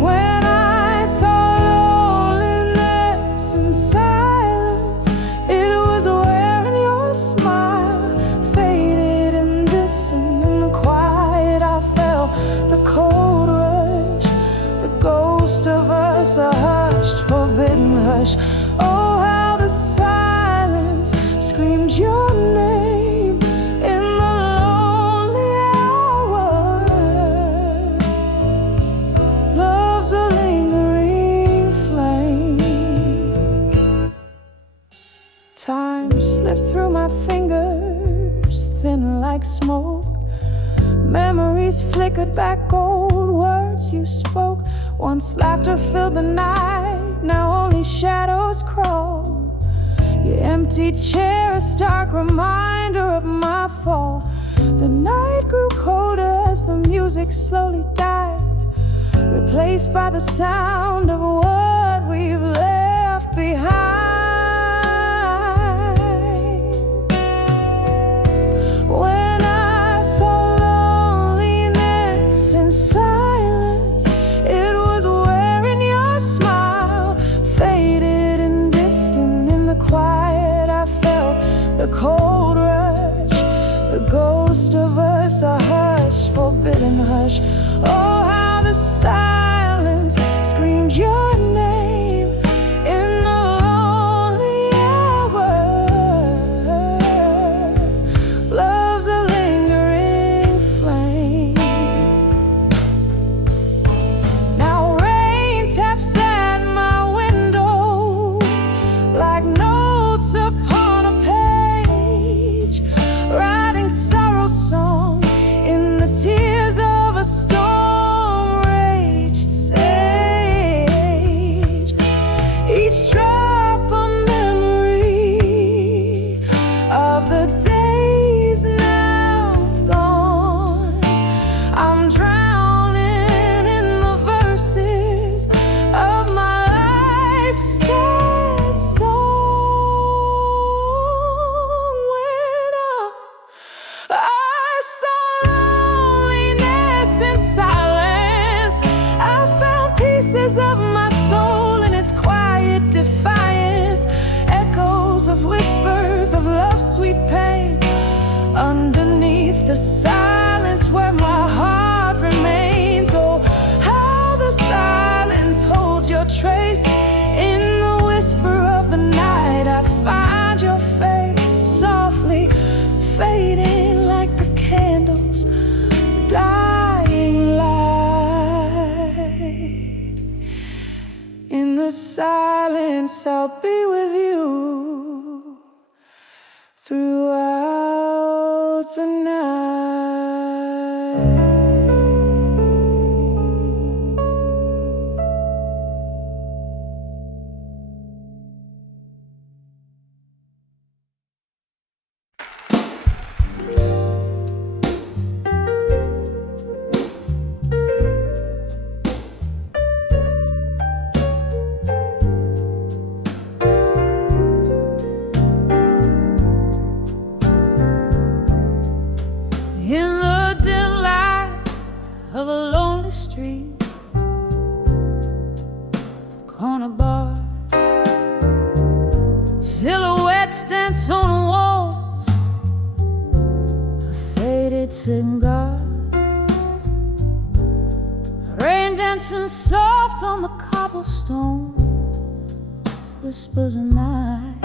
When I saw loneliness and silence, it was wearing your smile, faded and distant in the quiet. I felt the cold rush, the ghost of us, a hushed, forbidden hush. Oh, how the silence screamed your name in the lonely hour. Love's a lingering flame. Time slipped through my fingers, thin like smoke. Memories flickered back, old words you spoke. Once laughter filled the night, now only shadows crawl. Your empty chair, a stark reminder of my fall. The night grew colder as the music slowly died, replaced by the sound of what we've left behind. When I saw loneliness and silence, it was wearing your smile, faded and distant in the quiet. I felt the cold rush, the ghost of us, a hush, forbidden hush. Oh, how the silence screamed your the silence, I'll be with you throughout the night. In the dim light of a lonely street, corner bar, silhouettes dance on the walls, a faded cigar, rain dancing soft on the cobblestone, whispers of night,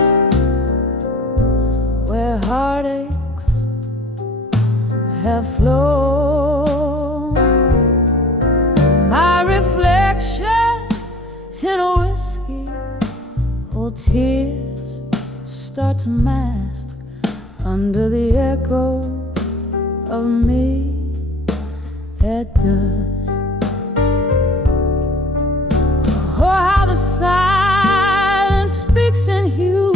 where heartaches have flown. My reflection in a whiskey, old tears start to mask under the echoes of me at dusk. Oh, how the silence speaks in hues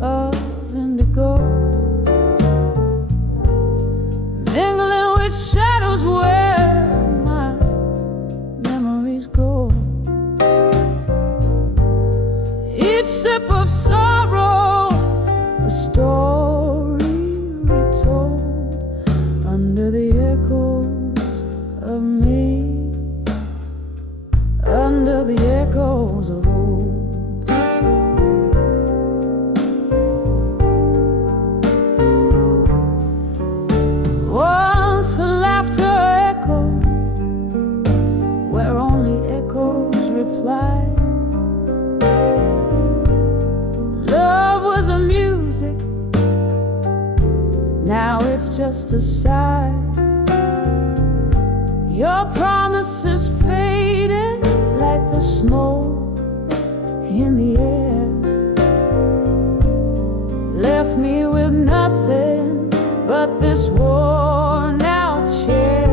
of indigo, mingling with shadows where my memories go. Each sip of sorrow, a story retold under the echoes of me, under the echoes of old. Once a laughter echoed where only echoes replied. Love was a music, now it's just a sigh. Your promises faded like the smoke in the air, left me with nothing but this worn out chair.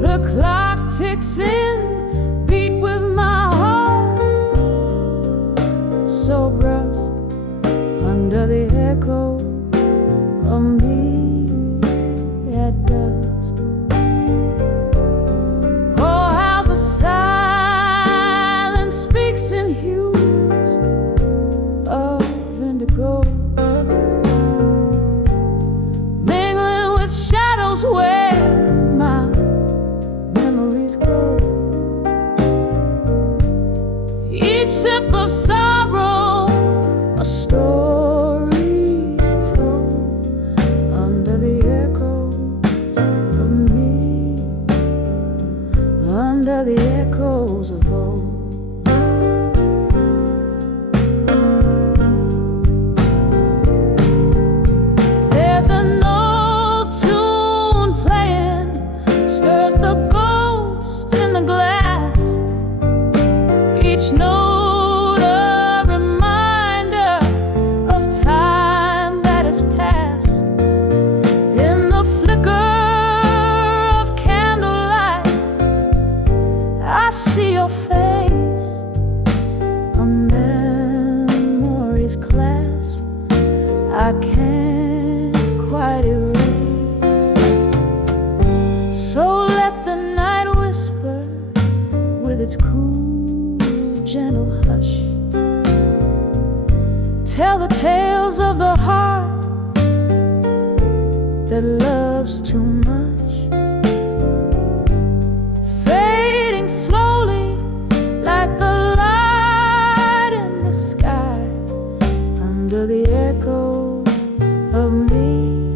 The clock ticks in, beat with my heart, so brusque under the echo of me at dusk. Oh, how the silence speaks in hues of indigo, mingling with shadows where my memories go. Each sip of sorrow, a story told under the echoes of me, under the echoes of old. There's an old tune playing, stirs the ghost in the glass. Each note a reminder of time that has passed. In the flicker of candlelight, I see your face, a memory's clasp I can't quite erase. So let the night whisper with its cool, gentle hush, tell the tales of the heart that loves too much, fading slowly like the light in the sky, under the echo of me,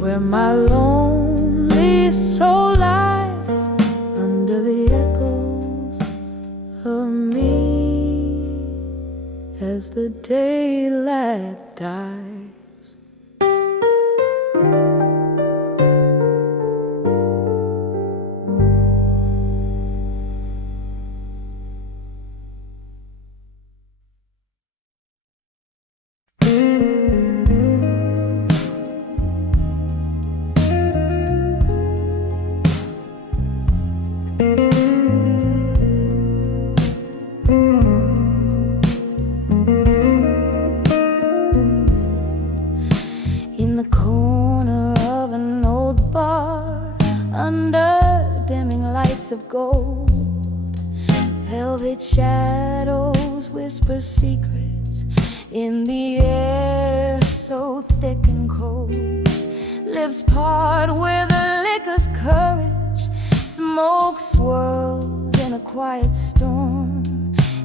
where my lonely soul lies, under the echoes of me, as the daylight dies. dimming lights of gold. Velvet shadows whisper secrets in the air so thick and cold. Lips part with a liquor's courage. Smoke swirls in a quiet storm.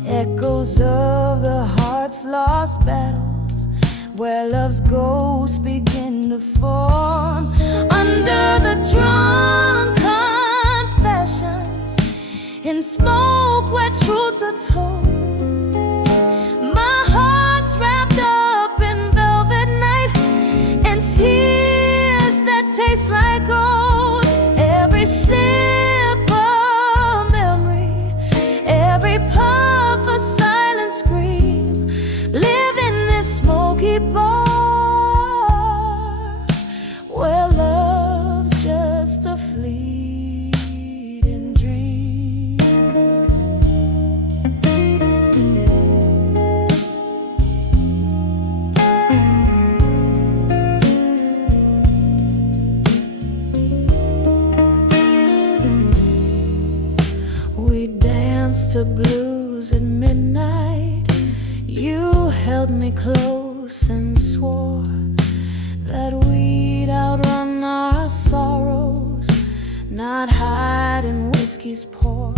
Echoes of the heart's lost battles, where love's ghosts begin to form. Under the drunk confessions, in smoke where truths are told, my heart's wrapped up in velvet night and tears that taste like gold. Every sip of memory, every puff a silent scream, live in this smoky bar where love's just a fleeting dream. We danced to blues at midnight. You held me close and swore that we'd outrun our sorrows, not hide in whiskey's pour.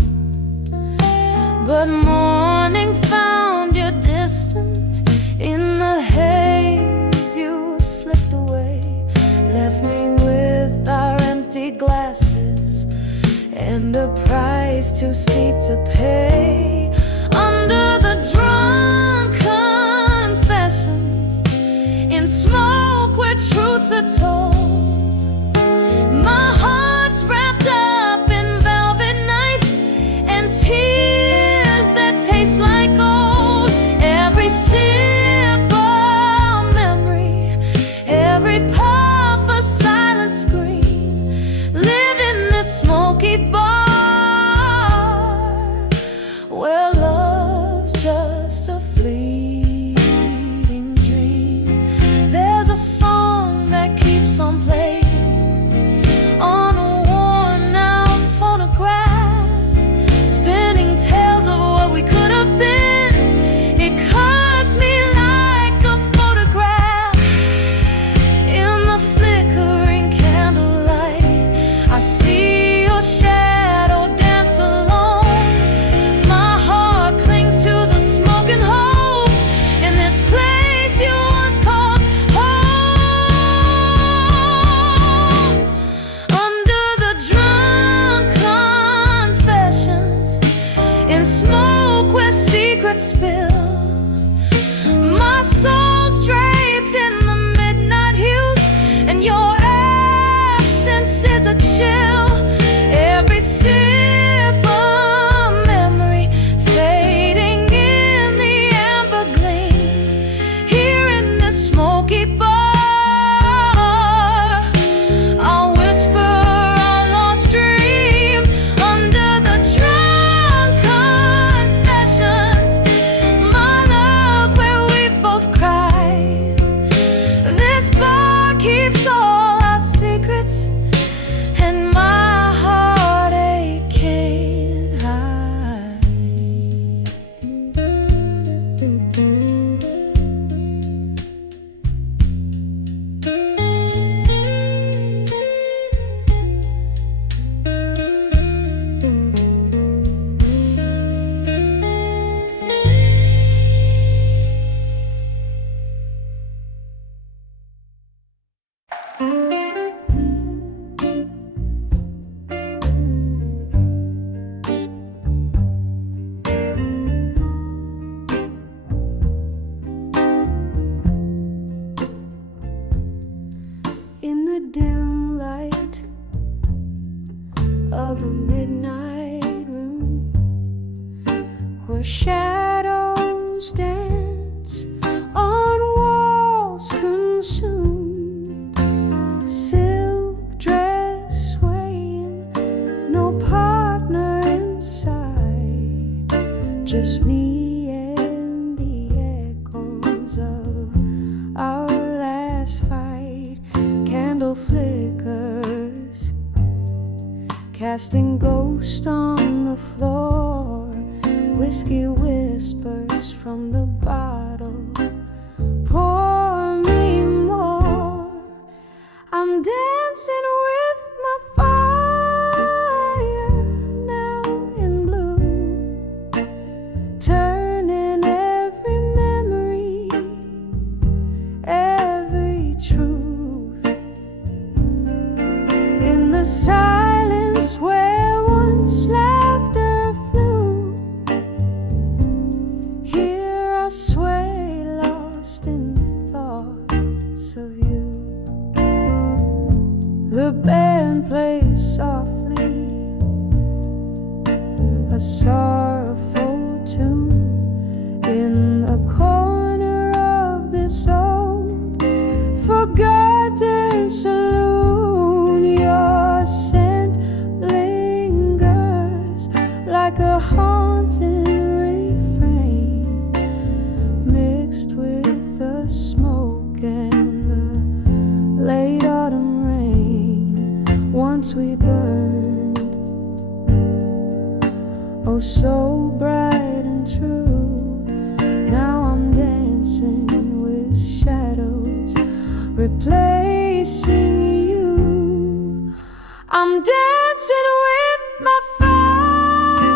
But morning found you distant. In the haze you slipped away, left me with our empty glasses and a price too steep to pay. Under the drunk confessions, in smoke where truths are told, my heart's wrapped up in velvet night and tears that taste like gold. Every sip of memory, every puff a silent scream, live in this smoky bar where love's just a fleeting dream. There's a song that keeps on playing on a worn out phonograph, spinning tales of what we could have been. It cuts me like a photograph in the flickering candlelight. I see your shadow dance alone. My heart clings to the smoke and hope in this place you once called home. Under the drunk confessions, in smoke where secrets spill, my soul's draped in the midnight hues, and your absence is a chill. Every sip of memory fading in the amber gleam, here in this smoky bar, I'll whisper our lost dream. Under the drunk confessions, my love, where we've both cried, this bar keeps all our secrets, and my heartache can't hide. In the dim light of a midnight room, where shadows dance on walls consumed, silk dress swaying, no partner inside, just me and the echoes of our last fight. Candle flickers casting ghosts on the floor. Whiskey whispers from the bottle, pour me more. I'm dancing with my fire now in blue, turning every memory, every truth. In the silence where once laughter flew, here I sway lost in thoughts of you. The band plays softly, a sorrowful tune in the corner of this old forgotten saloon. Your scent lingers like a haunted refrain, mixed with the smoke and the late autumn rain. Once we burned, oh so bright and true. Now I'm dancing with shadows, replacing you. I'm dancing with my fire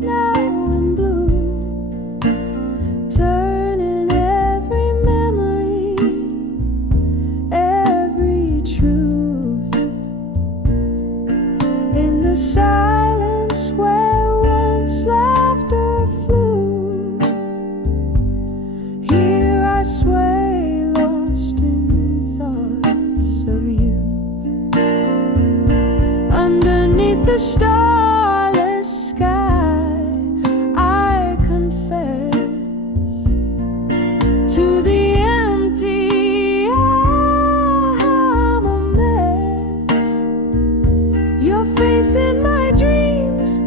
now in blue, turning every memory, every truth. In the silence where once laughter flew, here I sway lost in thoughts of you. Underneath the starless sky, I confess to the empty, I'm a mess. Your face in my dreams,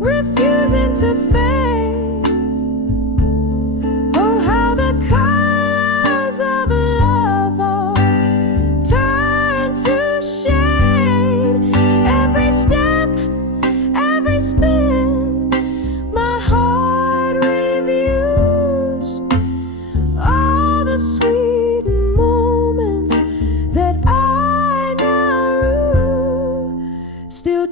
refusing to fade. Oh, how the colors of love all turn to shade. Every step, every spin, my heart reviews all the sweet moments that I now rue. Still